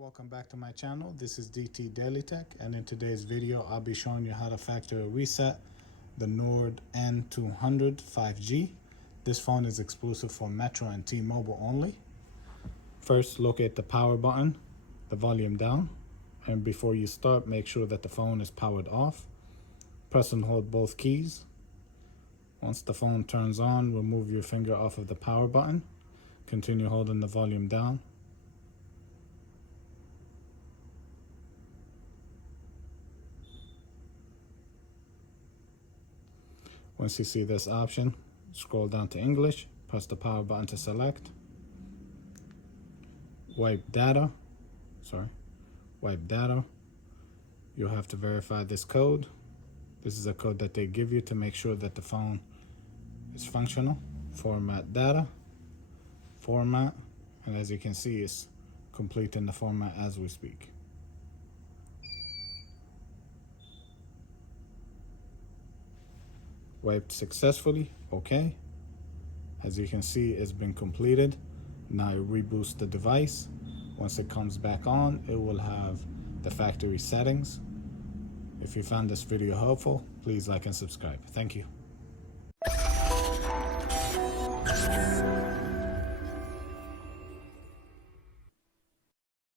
welcome back to my channel. This is DT DailyTech, and in today's video I'll be showing you how to factory reset the Nord N200 5G. This phone is exclusive for Metro and T-Mobile only. First, locate the power button, the volume down, and before you start, make sure that the phone is powered off. Press and hold both keys. Once the phone turns on, remove your finger off of the power button. Continue holding the volume down. Once you see this option, scroll down to English, press the power button to select. Wipe data. You'll have to verify this code. This is a code that they give you to make sure that the phone is functional. Format data, format, and as you can see, it's completing the format as we speak. Wiped successfully, okay. As you can see, it's been completed. Now reboost the device. Once it comes back on, it will have the factory settings. If you found this video helpful, please like and subscribe. Thank you.